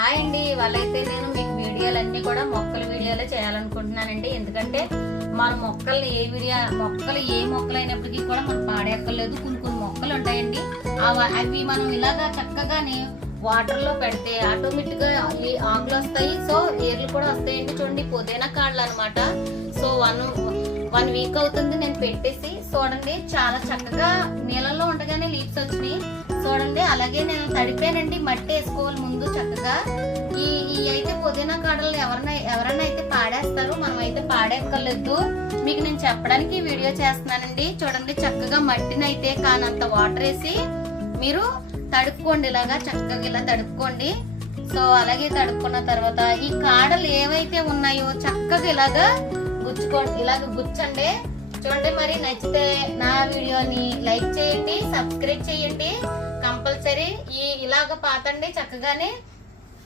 Hi అండి, వాళ్ళైతే నేను మీకు వీడియోలన్నీ కూడా మొక్కల వీడియోలే చేయాలనుకుంటున్నానండి. ఎందుకంటే మన మొక్కల్ని ఏ మొక్కలు అయినప్పటికీ కూడా మనం పాడేక్కర్లేదు. కొన్ని మొక్కలు ఉంటాయండి, అవి మనం ఇలాగా చక్కగానే వాటర్ లో పెడితే ఆటోమేటిక్ గా ఆకులు వస్తాయి. సో ఏర్లు కూడా వస్తాయండి. చూడండి, పుదీనా కాడలు అనమాట. సో వన్ వీక్ అవుతుంది నేను పెట్టేసి. చూడండి, చాలా చక్కగా నీళ్ళల్లో ఉండగానే లీవ్స్ వచ్చినాయి. చూడండి, అలాగే నేను తడిపానండి. మట్టి వేసుకోవాలి ముందు చక్కగా. ఈ అయితే పుదీనా కాడలు ఎవరైనా అయితే పాడేస్తారు, మనం అయితే పాడేక్కర్లేదు. మీకు నేను చెప్పడానికి వీడియో చేస్తున్నానండి. చూడండి, చక్కగా మట్టిని అయితే కానంత వాటర్ వేసి మీరు తడుపుకోండి. ఇలాగా చక్కగా ఇలా తడుపుకోండి. సో అలాగే తడుపుకున్న తర్వాత ఈ కాడలు ఏవైతే ఉన్నాయో చక్కగా ఇలాగా గుచ్చుకోండి. ఇలాగ గుచ్చండి. చూడండి, మరి నచ్చితే నా వీడియోని లైక్ చేయండి, సబ్స్క్రైబ్ చేయండి కంపల్సరీ. ఇలాగ పాతండి చక్కగానే.